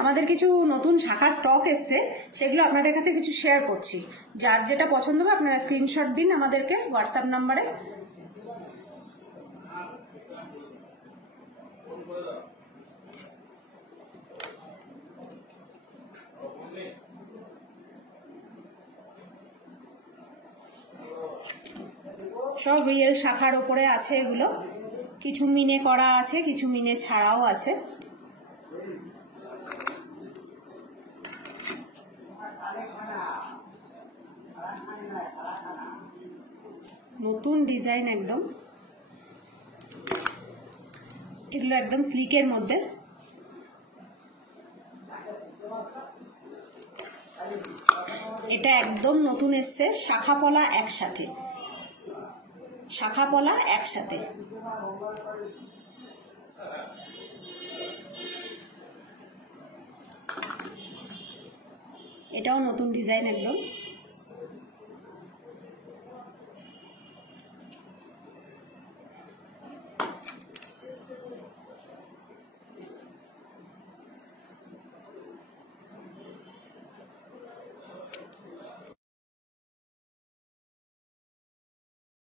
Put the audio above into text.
আমাদের কিছু নতুন শাখা স্টক এসছে, সেগুলো আপনাদের কাছে কিছু শেয়ার করছি। যার যেটা পছন্দ হবে আপনারা স্ক্রিনশট দিন আমাদেরকে হোয়াটসঅ্যাপ নাম্বারে। সব রিয়েল শাখার ওপরে আছে এগুলো, কিছু মিনে করা আছে, কিছু মিনে ছাড়াও আছে। নতুন ডিজাইন একদম, এগুলো একদম স্লিকের মধ্যে। এটা একদম নতুন এসছে, শাখা পলা একসাথে, শাখা পলা একসাথে। এটাও নতুন ডিজাইন একদম।